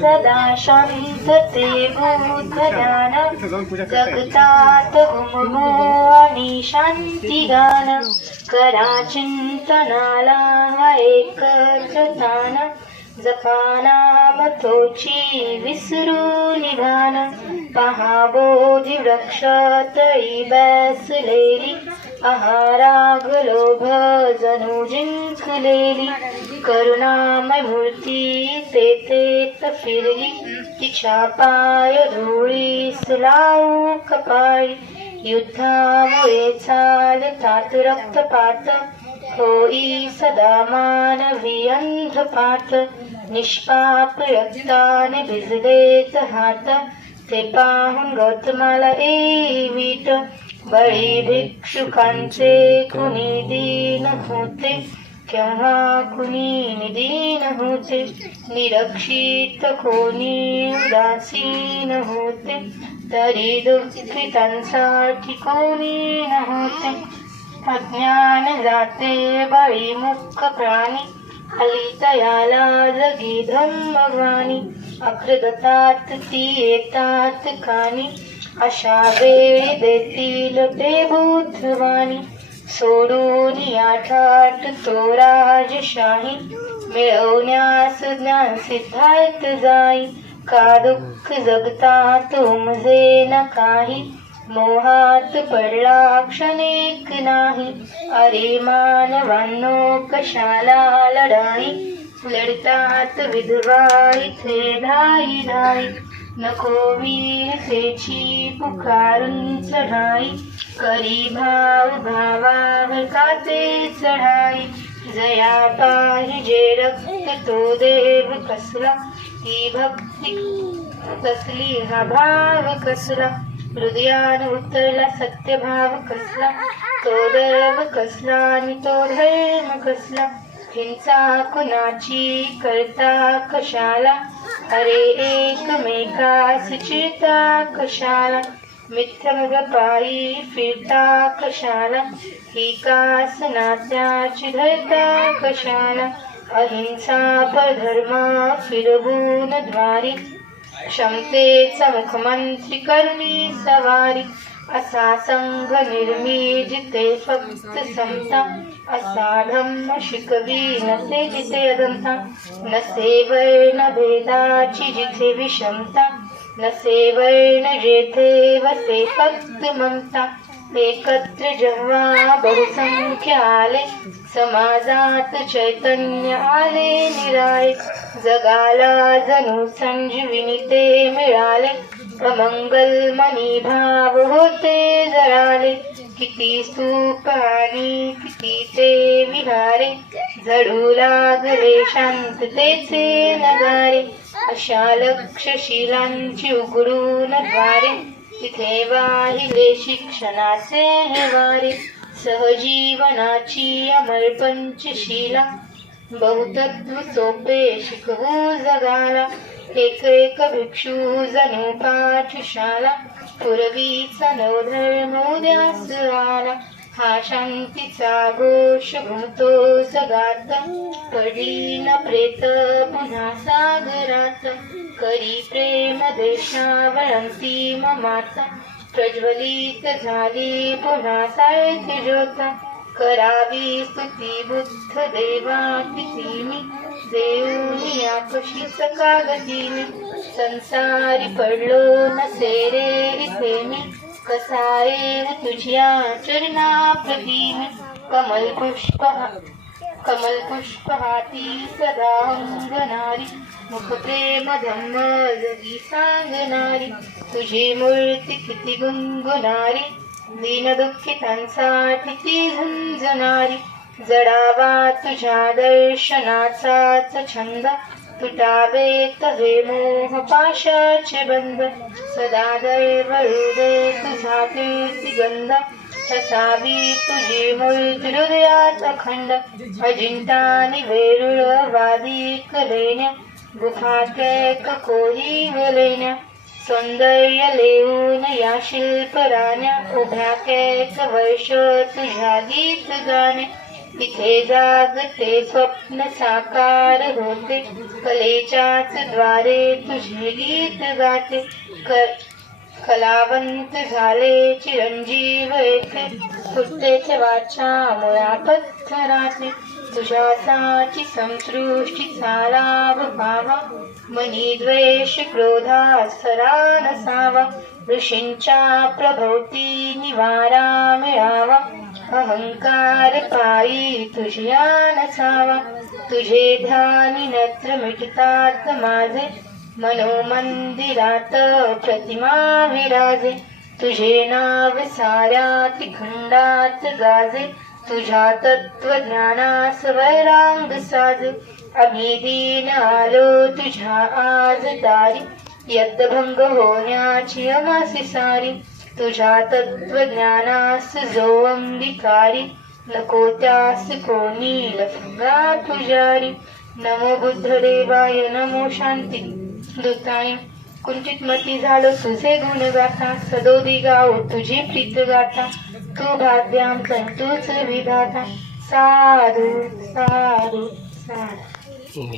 सदा शांतते भूतगान जगतात गुमगु आणि शांतिगान। करा चिंतनाला हा एकच तान जपानाम तोची विसरू निघान। पहा बोधी वृक्ष तळी बसलेली। आहाराग लोभ जिंकलेली करुणामय मूर्ती तेथेत फिरली तिच्या पाय धुळीस लावू कपाळी युद्धामुळे चालतात रक्तपात होई सदा मानवी अंधपात. निष्पाप रक्ताने भिजलेत हात ते पाहून गौतमाला एवीट बळी भिक्षुकांचे कुणी दीन होते केव्हा कुणी निदीन होते निरक्षित कोणी उदासीन होते तरी दुःखितांसाठी कोणी नव्हते अज्ञान जाते बळी मुख प्राणी हली तयाला जगी धम्मग्वानी अकृदतात ती येतात कानी। अशा वेळी देतील ते बुद्धवाणी. सोडून या ठाट तो राजशाही. मिळवण्यास ज्ञान सिद्धार्थ जाई. का दुःख जगतात तुमजे न काही? मोहात पडला क्षणिक नाही. अरे मानवांनो कशाला लढाई? लढतात विधवा इथे धाई धाई नको वीरसेची पुकारून चढाई. करी भाव भावावर काते चढाई. जया पाहिजे रक्त तो देव कसला. ती भक्ती कसली हा भाव कसला. हृदयान उतरला सत्यभाव कसला. तो देव कसला आणि तो धर्म कसला. हिंसा कुणाची करता कशाला? अरे एकमेकास चिता कशाला? मिथ्यमग पायी फिरता कशाला? ही कास नात्याची धरता कशाला? अहिंसा परधर्म फिरवून द्वारी. क्षमतेचा मुखमंत्री कर्मी सवारी. असा संघ निर्मी जिथे फक्त संता असा धम्म शिकवी नसे जिथे अदंता नसे वर्ण भेदाची जिथे विषमता. नसे वर्ण जेथे वसे फक्त ममता. एकत्र जेव्हा बहुसंख्य आले समाजात चैतन्य आले निराळे. जगाला जणू संजीविनी ते मिळाले. अमंगल मनी भाव होते जळाले किती स्तूप आणि किती ते विहारे झडू लागले शांततेचे नगारे अशा लक्षशिलांची उघडून द्वारे तिथे वाहिले शिक्षणाचे हे वारे सहजीवनाची अमर पंचशिला बहुतत्व सोपे शिकवू जगाला एक एक भिक्षू जणू पाठशाला पूर्वीचा नवधर्म उद्यास आला हा शांतीचा घोष घुमतो जगात पडली न प्रेत पुन्हा सागरात करी प्रेम देशा अंतिम माता प्रज्वलित झाली पुन्हा साळते ज्योता. करावी स्तुती बुद्ध देवा कितीनी देऊनी आकशीच कागदीनी संसारी पडलो नसे रे रिसेनी कसा तुझ्या चरणा प्रतिमी कमल पुष्प कमल पुष्प हाती सदा अंगणारी. मुख प्रेम धम्म जगी सांगणारी. तुझी मूर्ती किती गुंगुणारी दीन दुःखितांसाठी ती झुंजणारी जडावा तुझ्या दर्शनाचाच छंद तुटावे तवे मोह पाशाचे बंध सदा दैव हृदय तुझा कीर्तिगंध ठसावी तुझी मूर्ती हृदयात अखंड अजिंठानी वेरुळ वादिक लेण्या गुफात्याक कोरी वलेन्या सौंदर्य लेऊन या शिल्पराण्या उभ्या कैक वर्ष तुझ्या गीत गाणे. तिथे जागते स्वप्न साकार होते. कलेच्याच द्वारे तुझे गीत गाते. क- कलावंत झाले चिरंजीव येथे. फुटतेच वाचा मुळा पत्थराचे तुझ्यासाठी संसृष्टीचा लाभ व्हावा मनी द्वेष क्रोधा सरा नसावा ऋषींच्या प्रभोवती निवारा मिळावा अहंकार पायी तुझ्या नसावा तुझे ध्यानी नत्र मिटतात माझे मनोमंदिरात प्रतिमा विराजे तुझे नाव साऱ्या खंडात गाजे तुझ्या तत्वज्ञानास वैरांग साज. अभिदीन आलो तुझ्या आज दारी. यद्भंग होण्याची अमासी सारी. तुझ्या तत्वज्ञानास जो अंगीकारी. नको त्यास कोणी लफंगा तुझारी नमो बुद्धदेवाय नमो शांती. दुताय. कुंचित मती झालो तुझे गुण गाथा सदोदी गाव तुझी प्रीत गाथा. तू भाग्याम तूच विधाता. साधू साधू साधू.